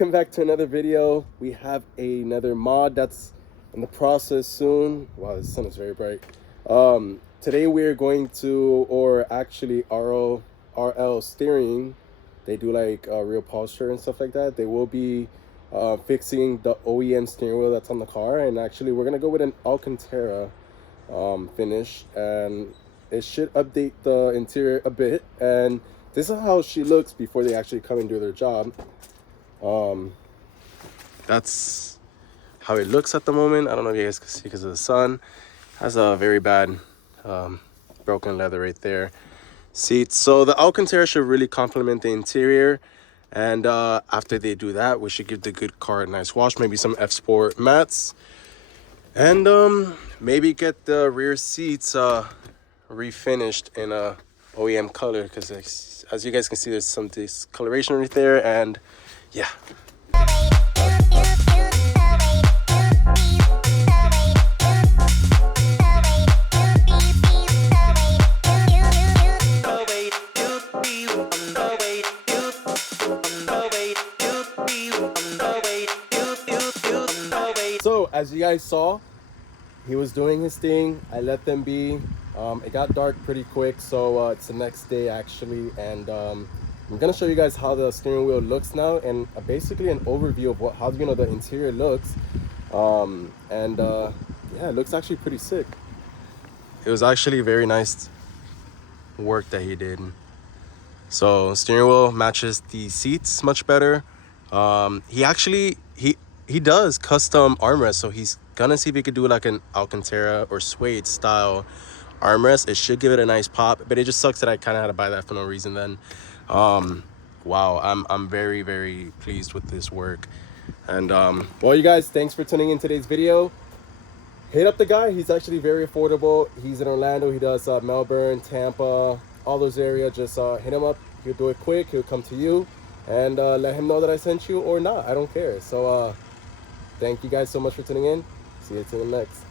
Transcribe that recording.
Welcome back to another video. We have another mod that's in the process soon. Wow, the sun is very bright. Today we're going to, or actually RL steering. They do like real posture and stuff like that. They will be fixing the OEM steering wheel that's on the car, and actually we're gonna go with an Alcantara finish, and it should update the interior a bit. And this is how she looks before they actually come and do their job. That's how it looks at the moment. I don't know if you guys can see because of the sun. Has a very bad broken leather right there. Seats. So the Alcantara should really complement the interior, and after they do that, we should give the good car a nice wash, maybe some F Sport mats, and maybe get the rear seats refinished in a OEM color, because as you guys can see, there's some discoloration right there. And yeah. So as you guys saw, he was doing his thing. I let them be. It got dark pretty quick, so it's the next day actually, and I'm gonna show you guys how the steering wheel looks now, and basically an overview of how the interior looks. Yeah, it looks actually pretty sick. It was actually very nice work that he did. So steering wheel matches the seats much better. He does custom armrest, so he's gonna see if he could do like an Alcantara or suede style armrest. It should give it a nice pop, but it just sucks that I kind of had to buy that for no reason then. Wow, I'm very, very pleased with this work. And well, you guys, thanks for tuning in today's video. Hit up the guy. He's actually very affordable. He's in Orlando. He does Melbourne, Tampa, all those areas. Just hit him up. He'll do it quick. He'll come to you, and let him know that I sent you or not. I don't care. So thank you guys so much for tuning in. See you till the next.